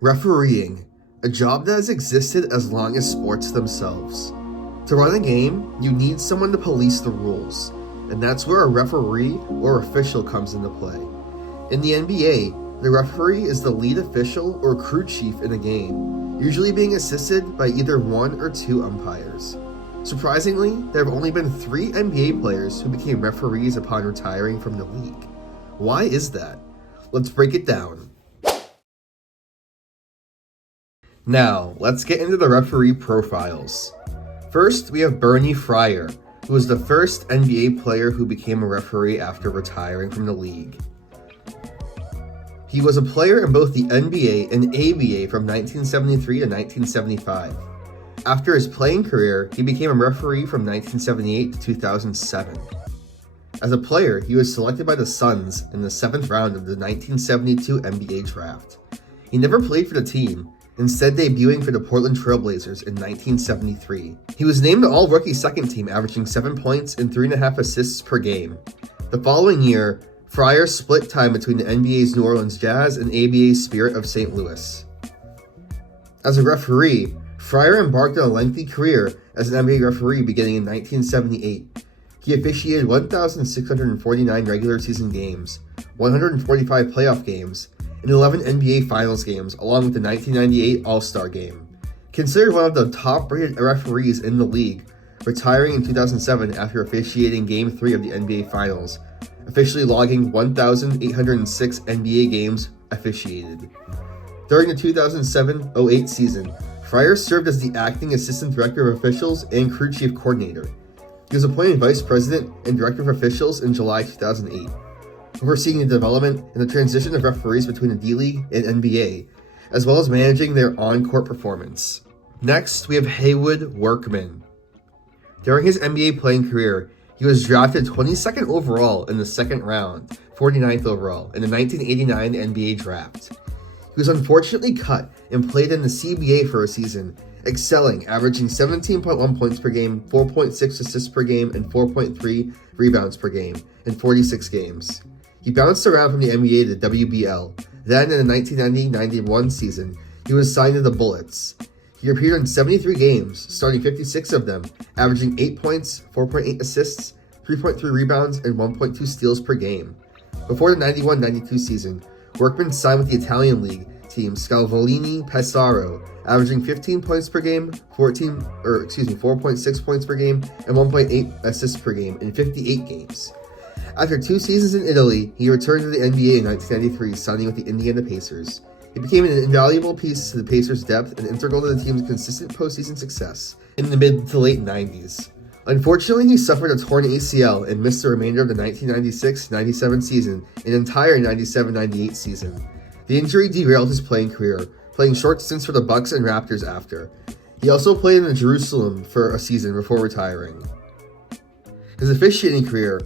Refereeing, a job that has existed as long as sports themselves. To run a game, you need someone to police the rules, and that's where a referee or official comes into play. In the NBA, the referee is the lead official or crew chief in a game, usually being assisted by either one or two umpires. Surprisingly, there have only been 3 NBA players who became referees upon retiring from the league. Why is that? Let's break it down. Now, let's get into the referee profiles. First, we have Bernie Fryer, who was the first NBA player who became a referee after retiring from the league. He was a player in both the NBA and ABA from 1973 to 1975. After his playing career, he became a referee from 1978 to 2007. As a player, he was selected by the Suns in the 7th round of the 1972 NBA draft. He never played for the team, instead debuting for the Portland Trail Blazers in 1973. He was named the All-Rookie Second Team, averaging 7 points and 3.5 assists per game. The following year, Fryer split time between the NBA's New Orleans Jazz and ABA's Spirit of St. Louis. As a referee, Fryer embarked on a lengthy career as an NBA referee beginning in 1978. He officiated 1,649 regular season games, 145 playoff games, and 11 NBA Finals games, along with the 1998 All-Star Game. Considered one of the top-rated referees in the league, retiring in 2007 after officiating Game 3 of the NBA Finals, officially logging 1,806 NBA games officiated. During the 2007-08 season, Fryer served as the acting assistant director of officials and crew chief coordinator. He was appointed vice president and director of officials in July 2008. Overseeing the development and the transition of referees between the D-League and NBA, as well as managing their on-court performance. Next, we have Haywood Workman. During his NBA playing career, he was drafted 22nd overall in the 2nd round, 49th overall in the 1989 NBA draft. He was unfortunately cut and played in the CBA for a season, excelling, averaging 17.1 points per game, 4.6 assists per game, and 4.3 rebounds per game in 46 games. He bounced around from the NBA to the WBL. Then, in the 1990-91 season, he was signed to the Bullets. He appeared in 73 games, starting 56 of them, averaging 8 points, 4.8 assists, 3.3 rebounds, and 1.2 steals per game. Before the 91-92 season, Workman signed with the Italian League team Scalvolini Pesaro, averaging 15 points per game, 4.6 points per game, and 1.8 assists per game in 58 games. After 2 seasons in Italy, he returned to the NBA in 1993, signing with the Indiana Pacers. He became an invaluable piece to the Pacers' depth and integral to the team's consistent postseason success in the mid to late 90s. Unfortunately, he suffered a torn ACL and missed the remainder of the 1996-97 season and entire 97-98 season. The injury derailed his playing career, playing short stints for the Bucks and Raptors after. He also played in Jerusalem for a season before retiring. His officiating career: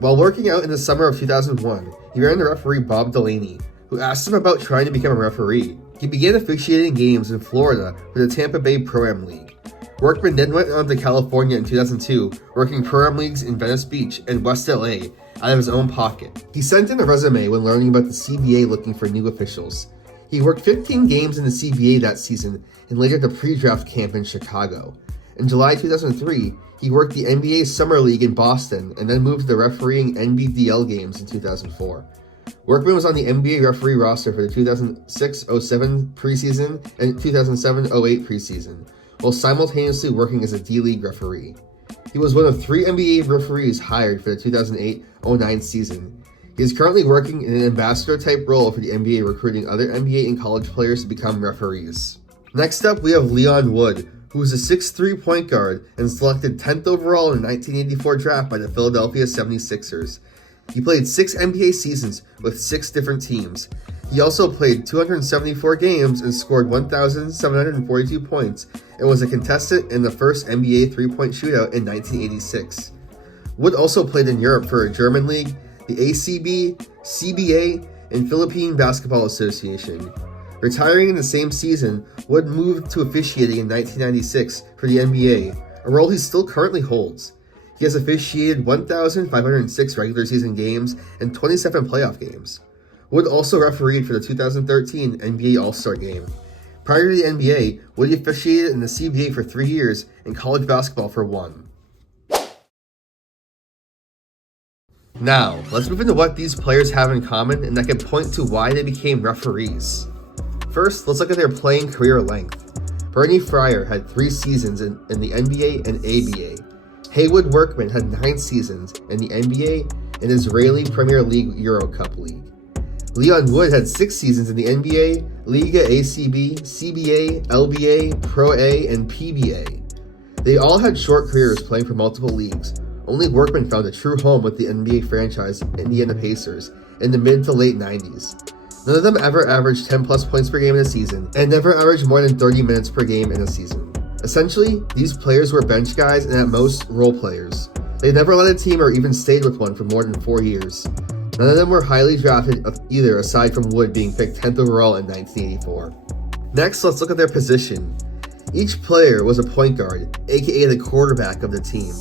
while working out in the summer of 2001, he ran into referee Bob Delaney, who asked him about trying to become a referee. He began officiating games in Florida for the Tampa Bay Pro-Am League. Workman then went on to California in 2002, working Pro-Am leagues in Venice Beach and West LA out of his own pocket. He sent in a resume when learning about the CBA looking for new officials. He worked 15 games in the CBA that season and later the pre-draft camp in Chicago. In July 2003, he worked the NBA Summer League in Boston and then moved to refereeing NBDL games in 2004. Workman was on the NBA referee roster for the 2006-07 preseason and 2007-08 preseason, while simultaneously working as a D-League referee. He was one of 3 NBA referees hired for the 2008-09 season. He is currently working in an ambassador-type role for the NBA, recruiting other NBA and college players to become referees. Next up, we have Leon Wood, who was a 6'3" point guard and selected 10th overall in the 1984 draft by the Philadelphia 76ers. He played 6 NBA seasons with 6 different teams. He also played 274 games and scored 1,742 points and was a contestant in the first NBA three-point shootout in 1986. Wood also played in Europe for a German league, the ACB, CBA, and Philippine Basketball Association. Retiring in the same season, Wood moved to officiating in 1996 for the NBA, a role he still currently holds. He has officiated 1,506 regular season games and 27 playoff games. Wood also refereed for the 2013 NBA All-Star Game. Prior to the NBA, Wood officiated in the CBA for 3 years and college basketball for 1. Now, let's move into what these players have in common and that can point to why they became referees. First, let's look at their playing career length. Bernie Fryer had 3 seasons in the NBA and ABA. Haywood Workman had 9 seasons in the NBA and Israeli Premier League Euro Cup League. Leon Wood had 6 seasons in the NBA, Liga ACB, CBA, LBA, Pro A, and PBA. They all had short careers playing for multiple leagues. Only Workman found a true home with the NBA franchise Indiana Pacers in the mid to late 90s. None of them ever averaged 10 plus points per game in a season, and never averaged more than 30 minutes per game in a season. Essentially, these players were bench guys and at most role players. They never led a team or even stayed with one for more than 4 years. None of them were highly drafted either, aside from Wood being picked 10th overall in 1984. Next, let's look at their position. Each player was a point guard, aka the quarterback of the team.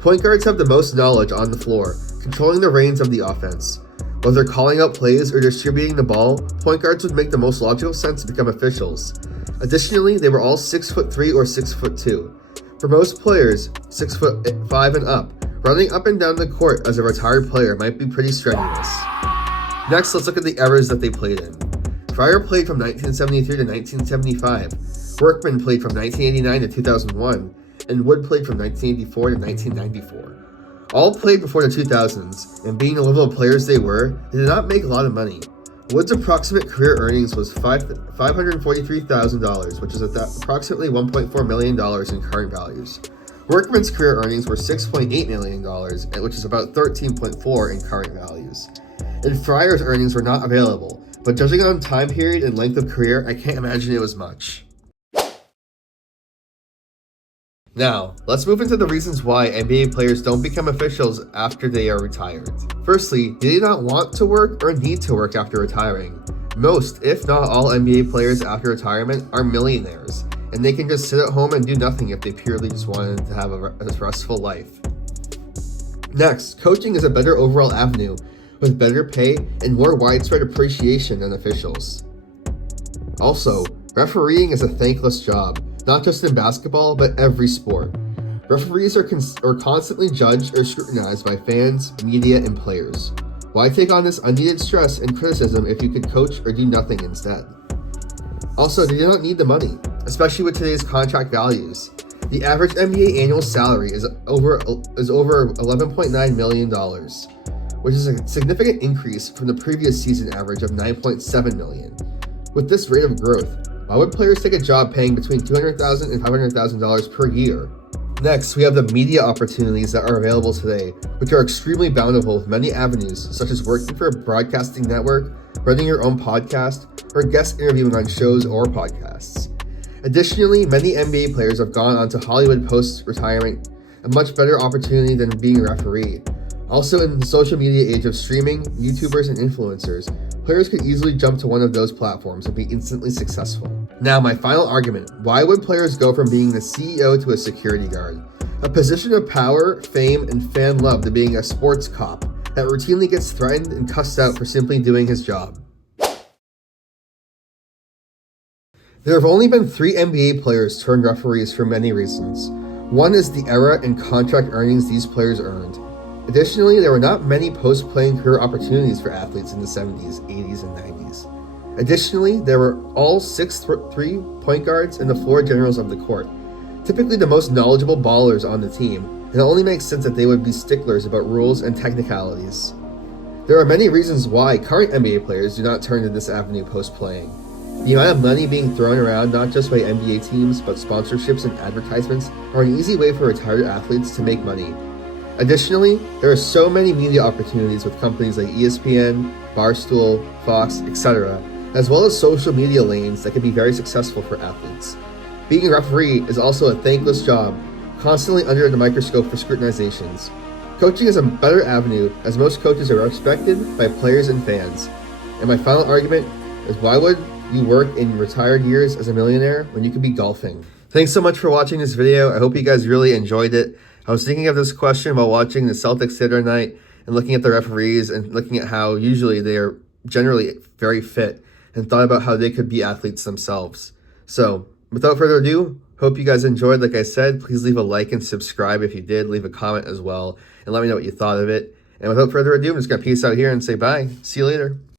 Point guards have the most knowledge on the floor, controlling the reins of the offense. Whether calling out plays or distributing the ball, point guards would make the most logical sense to become officials. Additionally, they were all 6'3" or 6'2". For most players, 6'5" and up, running up and down the court as a retired player might be pretty strenuous. Next, let's look at the eras that they played in. Fryer played from 1973 to 1975. Workman played from 1989 to 2001. And Wood played from 1984 to 1994. All played before the 2000s, and being the level of players they were, they did not make a lot of money. Wood's approximate career earnings was $543,000, which is approximately $1.4 million in current values. Workman's career earnings were $6.8 million, which is about $13.4 in current values. And Fryer's earnings were not available, but judging on time period and length of career, I can't imagine it was much. Now, let's move into the reasons why NBA players don't become officials after they are retired. Firstly, they do not want to work or need to work after retiring. Most, if not all, NBA players after retirement are millionaires, and they can just sit at home and do nothing if they purely just wanted to have a restful life. Next, coaching is a better overall avenue with better pay and more widespread appreciation than officials. Also, refereeing is a thankless job. Not just in basketball, but every sport. Referees are constantly judged or scrutinized by fans, media, and players. Why take on this unneeded stress and criticism if you could coach or do nothing instead? Also, they do not need the money, especially with today's contract values. The average NBA annual salary is over $11.9 million, which is a significant increase from the previous season average of $9.7 million. With this rate of growth, why would players take a job paying between $200,000 and $500,000 per year? Next, we have the media opportunities that are available today, which are extremely bountiful with many avenues, such as working for a broadcasting network, running your own podcast, or guest interviewing on shows or podcasts. Additionally, many NBA players have gone on to Hollywood post-retirement, a much better opportunity than being a referee. Also, in the social media age of streaming, YouTubers, and influencers, players could easily jump to one of those platforms and be instantly successful. Now, my final argument. Why would players go from being the CEO to a security guard? A position of power, fame, and fan love to being a sports cop that routinely gets threatened and cussed out for simply doing his job. There have only been 3 NBA players turned referees for many reasons. One is the era and contract earnings these players earned. Additionally, there were not many post-playing career opportunities for athletes in the 70s, 80s, and 90s. Additionally, there were all 6'3" point guards and the floor generals of the court, typically the most knowledgeable ballers on the team, and it only makes sense that they would be sticklers about rules and technicalities. There are many reasons why current NBA players do not turn to this avenue post-playing. The amount of money being thrown around not just by NBA teams, but sponsorships and advertisements are an easy way for retired athletes to make money. Additionally, there are so many media opportunities with companies like ESPN, Barstool, Fox, etc., as well as social media lanes that can be very successful for athletes. Being a referee is also a thankless job, constantly under the microscope for scrutinizations. Coaching is a better avenue as most coaches are respected by players and fans. And my final argument is, why would you work in retired years as a millionaire when you could be golfing? Thanks so much for watching this video. I hope you guys really enjoyed it. I was thinking of this question while watching the Celtics the other night and looking at the referees and looking at how usually they are generally very fit and thought about how they could be athletes themselves. So without further ado, hope you guys enjoyed. Like I said, please leave a like and subscribe if you did. Leave a comment as well and let me know what you thought of it. And without further ado, I'm just going to peace out here and say bye. See you later.